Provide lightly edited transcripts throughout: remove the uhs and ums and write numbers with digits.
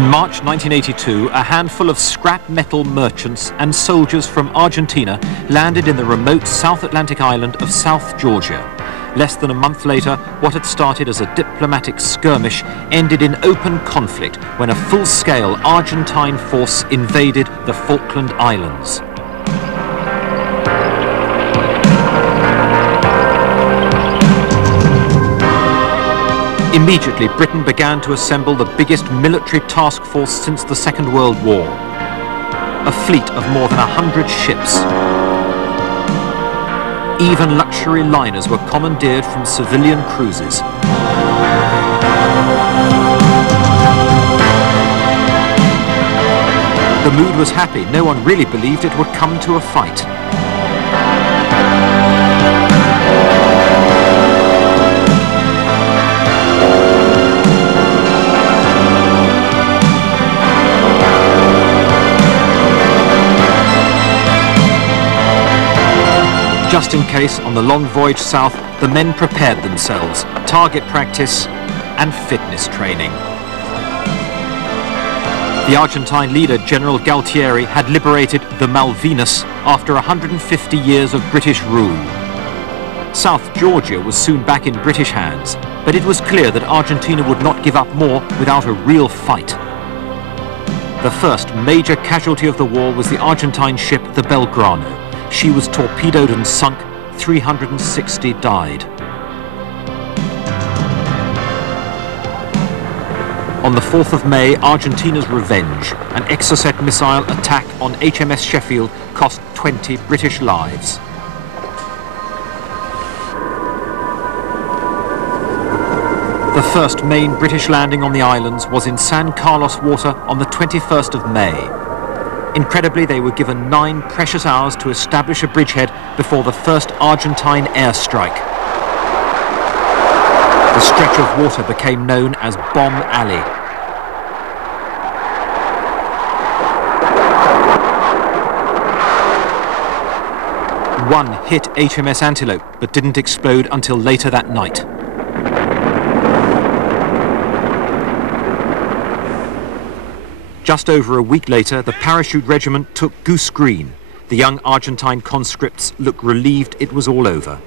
In March 1982, a handful of scrap metal merchants and soldiers from Argentina landed in the remote South Atlantic island of South Georgia. Less than a month later, what had started as a diplomatic skirmish ended in open conflict when a full-scale Argentine force invaded the Falkland Islands. Immediately, Britain began to assemble the biggest military task force since the Second World War. A fleet of more than 100 ships. Even luxury liners were commandeered from civilian cruisers. The mood was happy. No one really believed it would come to a fight. Just in case, on the long voyage south, the men prepared themselves, target practice and fitness training. The Argentine leader, General Galtieri, had liberated the Malvinas after 150 years of British rule. South Georgia was soon back in British hands, but it was clear that Argentina would not give up more without a real fight. The first major casualty of the war was the Argentine ship, the Belgrano. She was torpedoed and sunk. 360 died. On the 4th of May, Argentina's revenge, an Exocet missile attack on HMS Sheffield, cost 20 British lives. The first main British landing on the islands was in San Carlos water on the 21st of May. Incredibly, they were given 9 precious hours to establish a bridgehead before the first Argentine airstrike. The stretch of water became known as Bomb Alley. One hit HMS Antelope, but didn't explode until later that night. Just over a week later, the parachute regiment took Goose Green. The young Argentine conscripts looked relieved it was all over.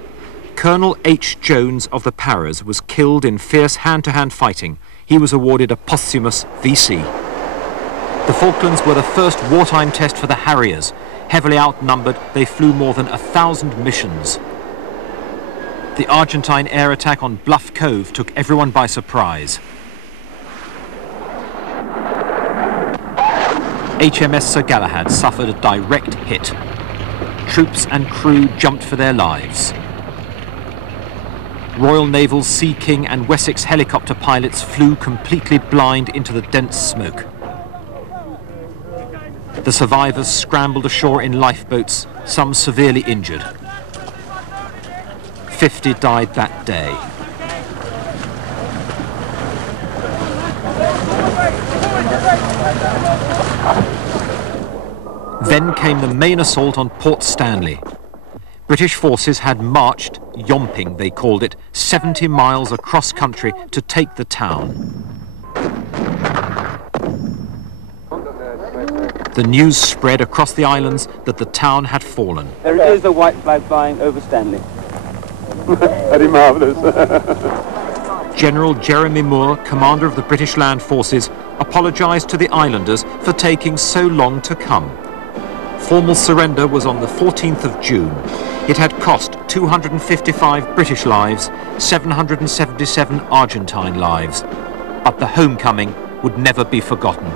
Colonel H. Jones of the Paras was killed in fierce hand-to-hand fighting. He was awarded a posthumous V.C. The Falklands were the first wartime test for the Harriers. Heavily outnumbered, they flew more than 1,000 missions. The Argentine air attack on Bluff Cove took everyone by surprise. HMS Sir Galahad suffered a direct hit. Troops and crew jumped for their lives. Royal Naval's Sea King and Wessex helicopter pilots flew completely blind into the dense smoke. The survivors scrambled ashore in lifeboats, some severely injured. 50 died that day. Then came the main assault on Port Stanley. British forces had marched, yomping they called it, 70 miles across country to take the town. The news spread across the islands that the town had fallen. There is the white flag flying over Stanley. Very marvellous. General Jeremy Moore, commander of the British Land Forces, apologised to the islanders for taking so long to come. Formal surrender was on the 14th of June. It had cost 255 British lives, 777 Argentine lives. But the homecoming would never be forgotten.